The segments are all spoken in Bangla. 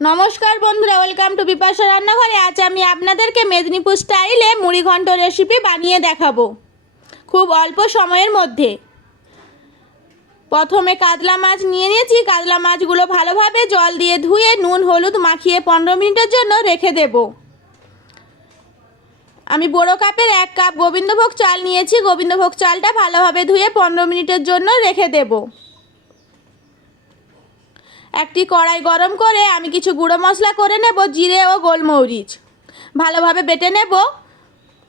নমস্কার বন্ধুরা ওয়েলকাম টু বিপাশা রান্নাঘরে। আজ আমি আপনাদেরকে মেদিনীপুর স্টাইলে মুড়ি ঘন্ট রেসিপি বানিয়ে দেখাবো, খুব অল্প সময়ের মধ্যে। প্রথমে কাতলা মাছ নিয়ে নিয়েছি, কাতলা মাছগুলো ভালোভাবে জল দিয়ে ধুয়ে নুন, হলুদ মাখিয়ে পনেরো মিনিটের জন্য রেখে দেব। আমি বড়ো কাপের এক কাপ গোবিন্দভোগ চাল নিয়েছি, গোবিন্দভোগ চালটা ভালোভাবে ধুয়ে পনেরো মিনিটের জন্য রেখে দেবো। একটি কড়াই গরম করে আমি কিছু গুঁড়ো মশলা করে নেব, জিরে ও গোলমরিচ। ভালোভাবে বেটে নেব।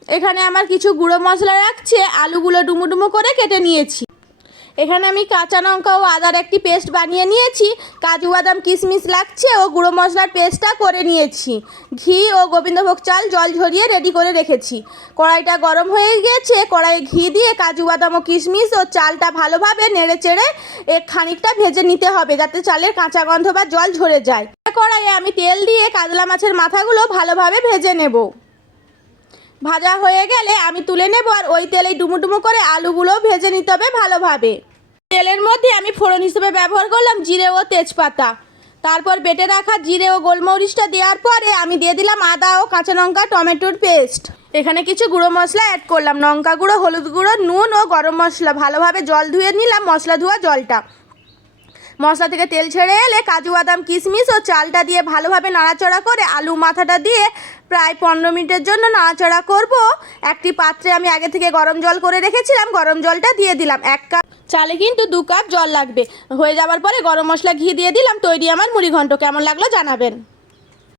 এখানে আমার কিছু গুঁড়ো মশলা রাখছে, আলুগুলো ডুমুডুমু ডুমো করে কেটে নিয়েছি। এখানে আমি কাঁচা লঙ্কা ও আদার একটি পেস্ট বানিয়ে নিয়েছি, কাজু বাদাম, কিশমিশ লাগছে ও গুঁড়ো মশলার পেস্টটা করে নিয়েছি। ঘি ও গোবিন্দভোগ চাল জল ঝরিয়ে রেডি করে রেখেছি। কড়াইটা গরম হয়ে গিয়েছে, কড়াইয়ে ঘি দিয়ে কাজু বাদাম ও কিশমিশ ও চালটা ভালোভাবে নেড়ে চেড়ে এ খানিকটা ভেজে নিতে হবে যাতে চালের কাঁচা গন্ধ বা জল ঝরে যায়। কড়াইয়ে আমি তেল দিয়ে কাতলা মাছের মাথাগুলো ভালোভাবে ভেজে নেব। ভাজা হয়ে গেলে আমি তুলে নেব আর ওই তেলেই ডুমো ডুমো করে আলুগুলো ভেজে নিতে হবে ভালোভাবে। তেলের মধ্যে আমি ফোড়ন হিসেবে ব্যবহার করলাম জিরে ও তেজপাতা। তারপর বেটে রাখা জিরে ও গোলমরিচটা দেওয়ার পরে আমি দিয়ে দিলাম আদা ও কাঁচা লঙ্কা, টমেটোর পেস্ট। এখানে কিছু গুঁড়ো মশলা অ্যাড করলাম। লঙ্কা গুঁড়ো, হলুদ গুঁড়ো, নুন ও গরম মশলা। ভালোভাবে জল ধুয়ে নিলাম মশলা ধোয়া জলটা। মশলা থেকে তেল ছেড়ে এলে কাজু, বাদাম, কিশমিশ ও চালটা দিয়ে ভালোভাবে নাড়াচড়া করে আলু মাথাটা দিয়ে প্রায় পনেরো মিনিটের জন্য নাড়াচড়া করব। একটি পাত্রে আমি আগে থেকে গরম জল করে রেখেছিলাম, গরম জলটা দিয়ে দিলাম এক কাপ। চালে কিন্তু দু কাপ জল লাগবে। হয়ে যাওয়ার পরে গরম মশলা ঘি দিয়ে দিলাম, তৈরি আমার মুড়ি ঘন্ট কেমন লাগল জানাবেন।